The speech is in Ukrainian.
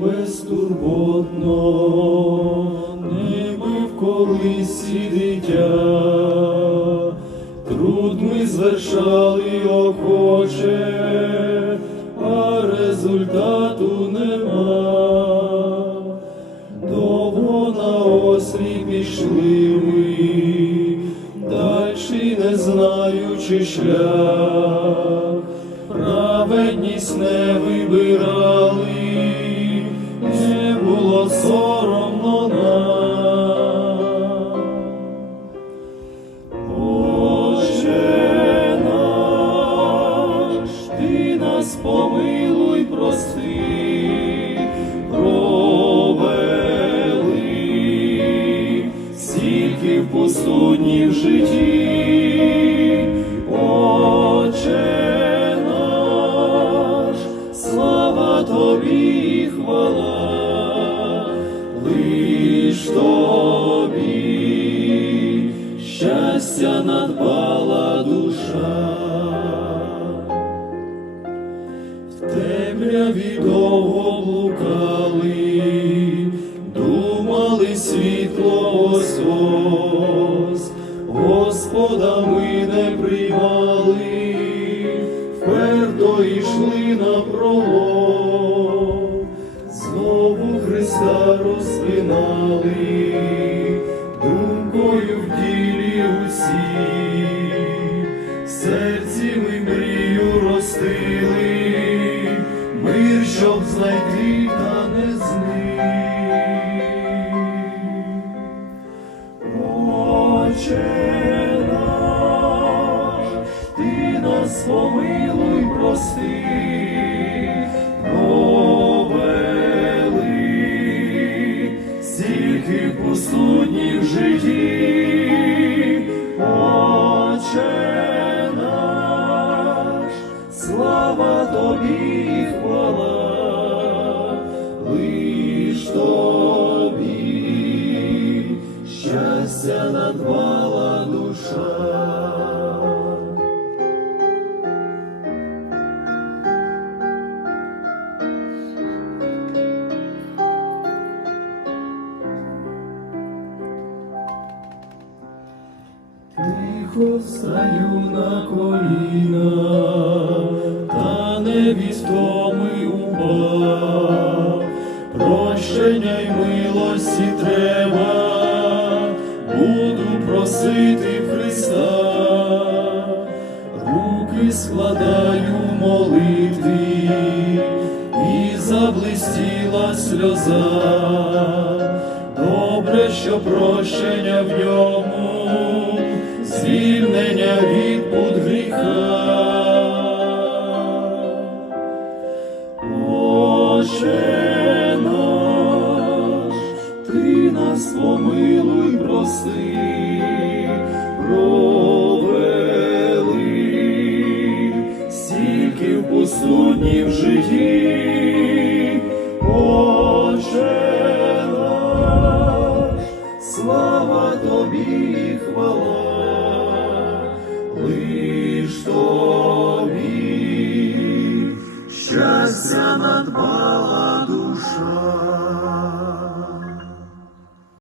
безтурботно, ніби в колисі дитя, труд ми звершали охоче, а результату нема, довго на ослі пішли ми, дальші не знаючи шлях, праведність не вибирали соромно нам. Отче наш, ти нас помилуй, прости, провели, стільки в пустудні в житті, щастя надбала душа. В темряві довго блукали, думали світло ось, Господа ми не приймали, вперто йшли на пролом, знову Христа розпинали, щоб знайти та не зник. Отче наш, ти нас помилуй, прости, Тихо встаю на коліна, та не вістоми прощення й милості треба, буду просити Христа, руки складаю молитві, і заблистіла сльоза, добре, що прощення в ньому, звільнення від пут гріха. Отче наш, ти нас помилуй, прости, провели, стільки в пустудні в житті, Отче слава тобі хвала, тобі, над надбала душа.